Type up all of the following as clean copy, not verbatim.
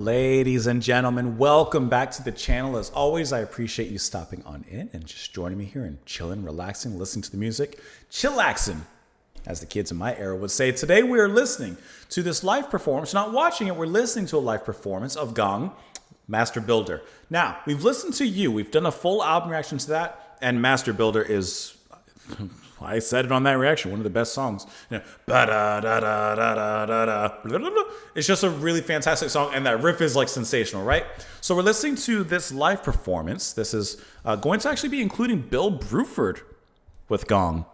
Ladies and gentlemen, welcome back to the channel. As always, I appreciate you stopping on in and just joining me here and chilling, relaxing, listening to the music, chillaxing, as the kids in my era would say. Today we are listening to this live performance, not watching it, we're listening to a live performance of Gong, Master Builder. Now, we've listened to You, we've done a full album reaction to that, and Master Builder is... I said it on that reaction, one of the best songs. You know, it's just a really fantastic song, and that riff is like sensational, right? So we're listening to this live performance. This is going to actually be including Bill Bruford with Gong.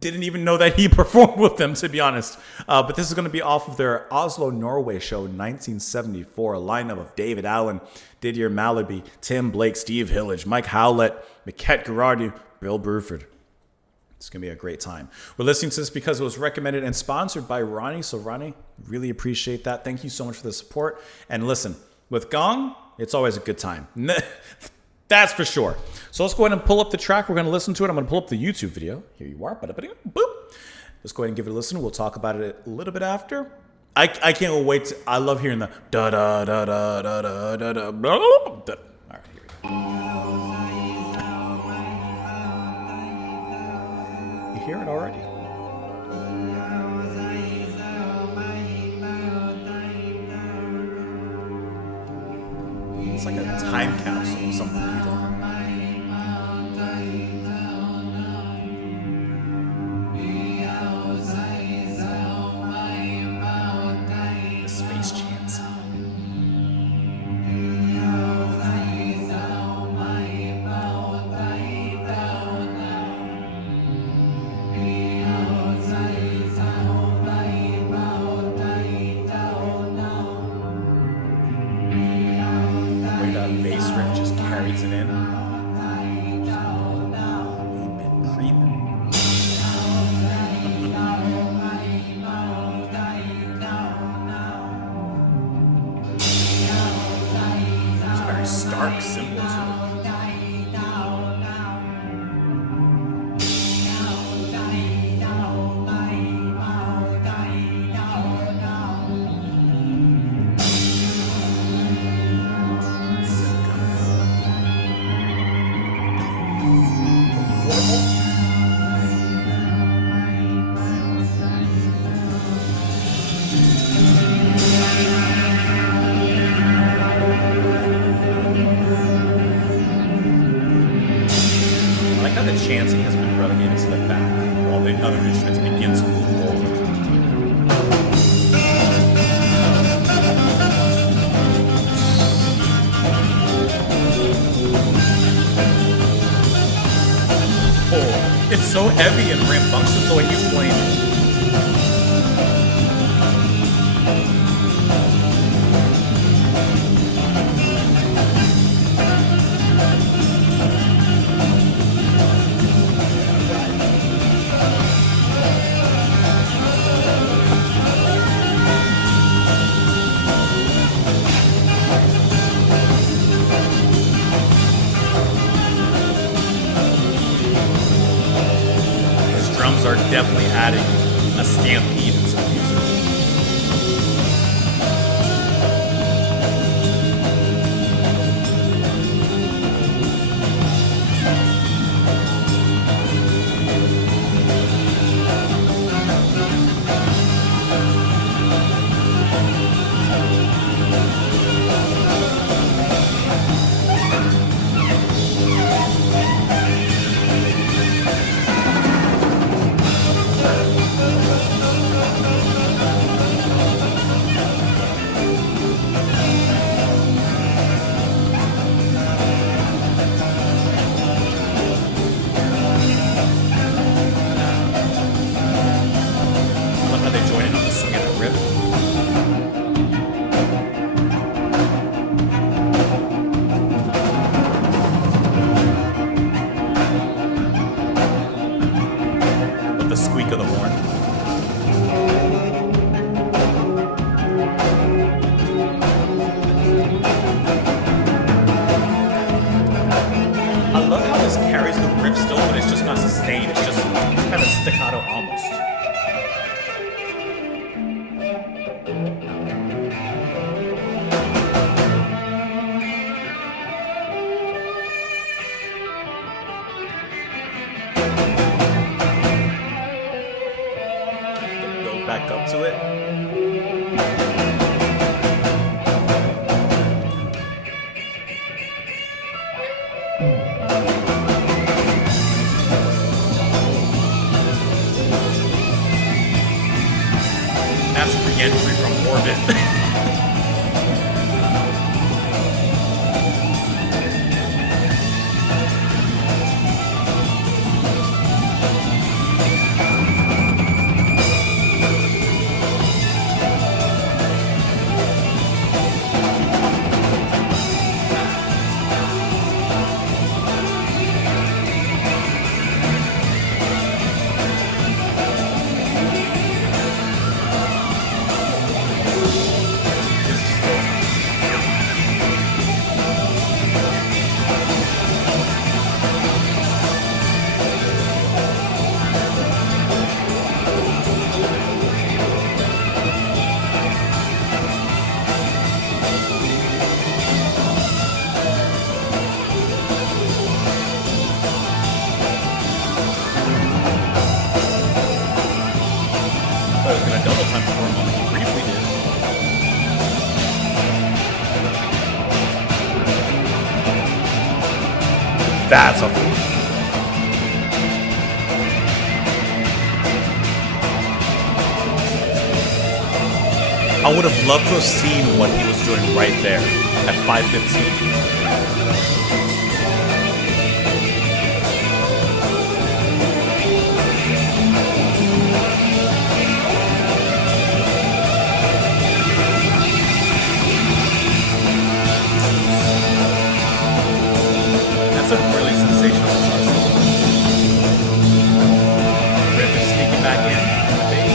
Didn't even know that he performed with them, to be honest. But this is going to be off of their Oslo, Norway show, 1974. A lineup of David Allen, Didier Malaby, Tim Blake, Steve Hillage, Mike Howlett, Miquette Girardi, Bill Bruford. It's going to be a great time. We're listening to this because it was recommended and sponsored by Ronnie. So Ronnie, really appreciate that. Thank you so much for the support. And listen, with Gong, it's always a good time. That's for sure. So let's go ahead and pull up the track. We're going to listen to it. I'm going to pull up the YouTube video. Here you are. Boop. Let's go ahead and give it a listen. We'll talk about it a little bit after. I can't wait. I love hearing the da-da-da-da-da-da-da-da. All right, here we go. You hear it already? It's like a time capsule of something beautiful. The space chants. Bass riff just carries it in. Creeping. It's a very stark symbol to it. I like how the chanting has been relegated to the back while the other instruments begin to move forward. Oh, it's so heavy and rambunctious the way he's playing it. Drums are definitely adding a stampede into the music. The squeak of the horn. I love how this carries the riff still, but it's just not sustained. It's just kind of staccato almost. That's a... I would have loved to have seen what he was doing right there at 5:15. That's a really sensational guitar solo. Riff is sneaking back in the bass.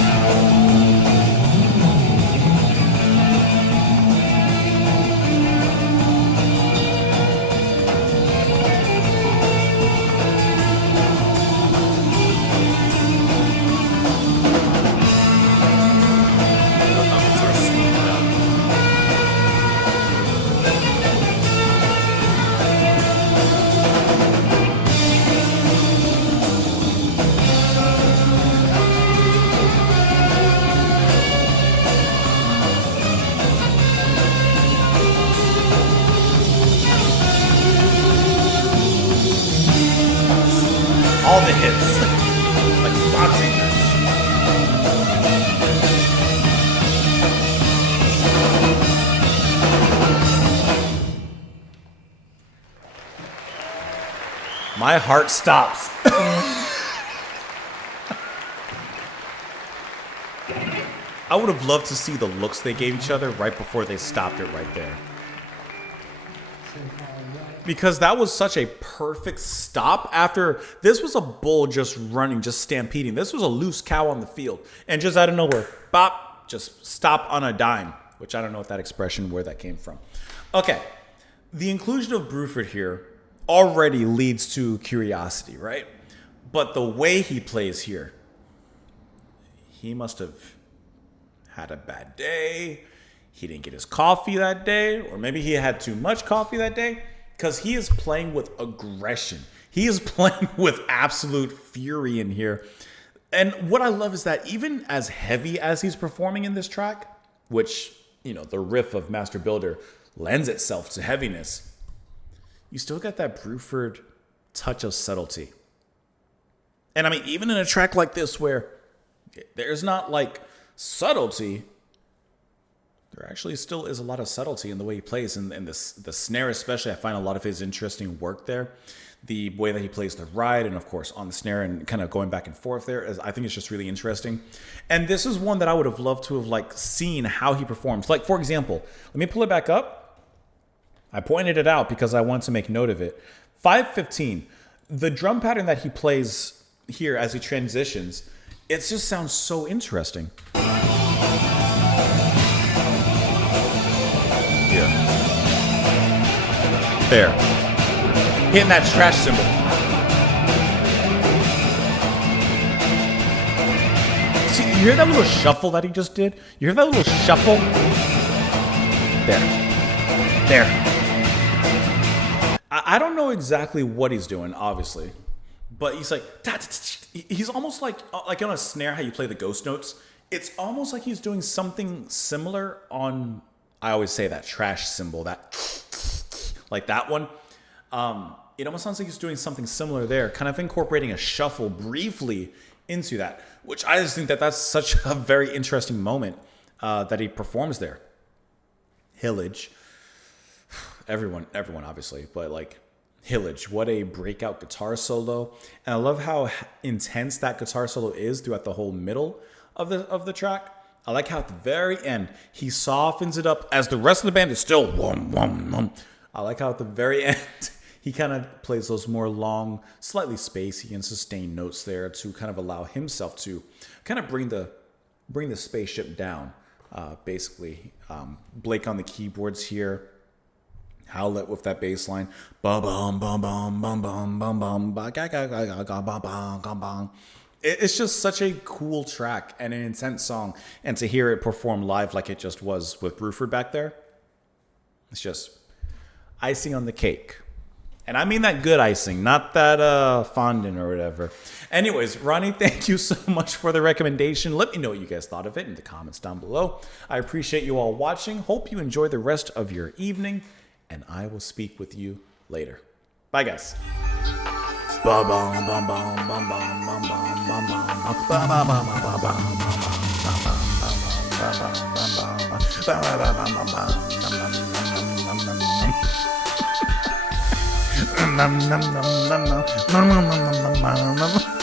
All the hits. Like boxing match. My heart stops. I would have loved to see the looks they gave each other right before they stopped it right there. Because that was such a perfect stop after this was a bull just running, just stampeding. This was a loose cow on the field. And just out of nowhere, bop, just stop on a dime. Which I don't know what that expression, where that came from. Okay, the inclusion of Bruford here already leads to curiosity, right? But the way he plays here, he must have had a bad day. He didn't get his coffee that day. Or maybe he had too much coffee that day. Because he is playing with aggression. He is playing with absolute fury in here. And what I love is that even as heavy as he's performing in this track, which, you know, the riff of Master Builder lends itself to heaviness, you still get that Bruford touch of subtlety. And I mean, even in a track like this where there's not like subtlety, there actually still is a lot of subtlety in the way he plays, and the snare especially. I find a lot of his interesting work there. The way that he plays the ride, and of course on the snare, and kind of going back and forth there, I think it's just really interesting. And this is one that I would have loved to have like seen how he performs. Like, for example, let me pull it back up. I pointed it out because I wanted to make note of it. 5:15, the drum pattern that he plays here as he transitions, it just sounds so interesting. Here. There. Hitting that trash cymbal. See, you hear that little shuffle that he just did? You hear that little shuffle? There. There. I don't know exactly what he's doing, obviously. But he's like, he's almost like on a snare, how you play the ghost notes. It's almost like he's doing something similar on, I always say that trash cymbal, that like that one. It almost sounds like he's doing something similar there, kind of incorporating a shuffle briefly into that, which I just think that that's such a very interesting moment that he performs there. Hillage, everyone obviously, but like Hillage, what a breakout guitar solo. And I love how intense that guitar solo is throughout the whole middle of the track. I like how at the very end, he softens it up as the rest of the band is still wum, wum, wum. I like how at the very end, he kind of plays those more long, slightly spacey and sustained notes there to kind of allow himself to kind of bring the spaceship down, basically. Blake on the keyboards here. Howlett with that bass line. Ba-bum, bum-bum, bum-bum, bum-bum, ba-ga-ga-ga-ga-bum-bum. It's just such a cool track and an intense song. And to hear it perform live like it just was with Bruford back there, it's just icing on the cake. And I mean that good icing, not that fondant or whatever. Anyways, Ronnie, thank you so much for the recommendation. Let me know what you guys thought of it in the comments down below. I appreciate you all watching. Hope you enjoy the rest of your evening. And I will speak with you later. Bye, guys. Ba bum bum bum bum bum bum bum bum bum ba ba ba ba ba ba ba ba ba.